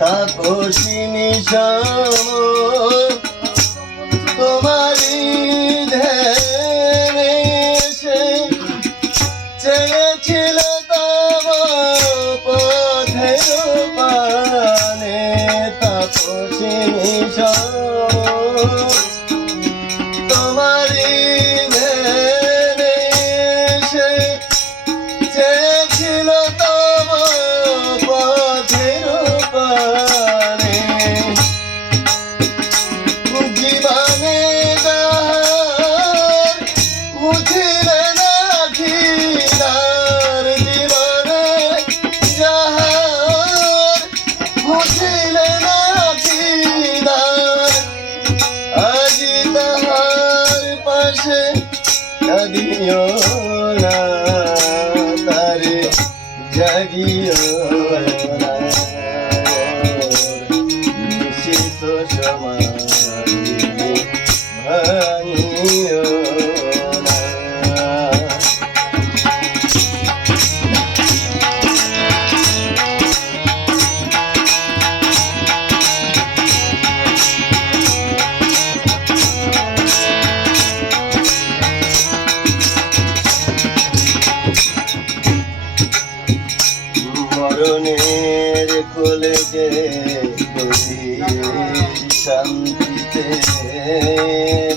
তাপসিনী শ্যাম তোমারই ধ্যানে কাঁদিও না তারে জাগিও না। মরণের কোলে যে শান্তিতে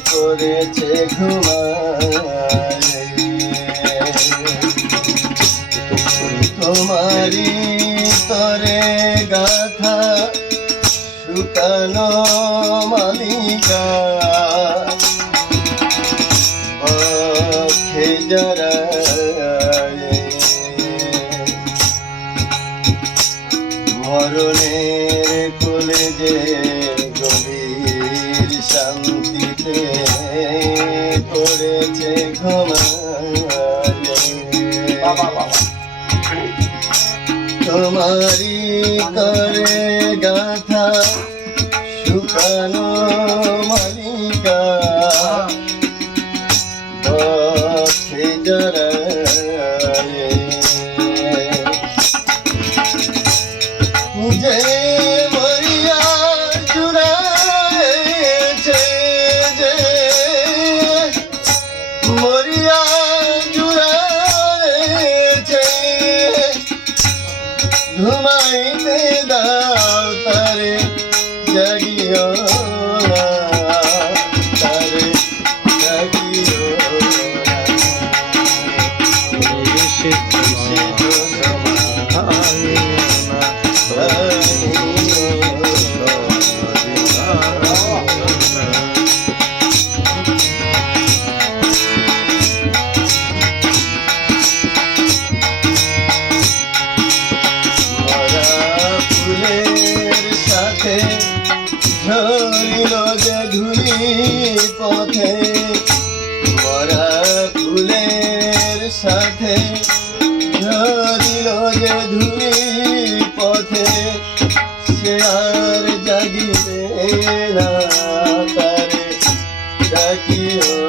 পড়েছে ঘুমায় তোমারি তরে গাথা শুকানো মালিকা। পক্ষে মরণের কোলে যে গভীর শান্তিতে করেছে তোমারি করে গাথা শুকানো ঘুমাইতে দাও তারে জাগিও তারে জাগিও সে অগ্নি পথে মরা ফুলের সাথে ঝরিল যে ধুলি পথে, সে আর জাগিবে না তারে, ডাকিও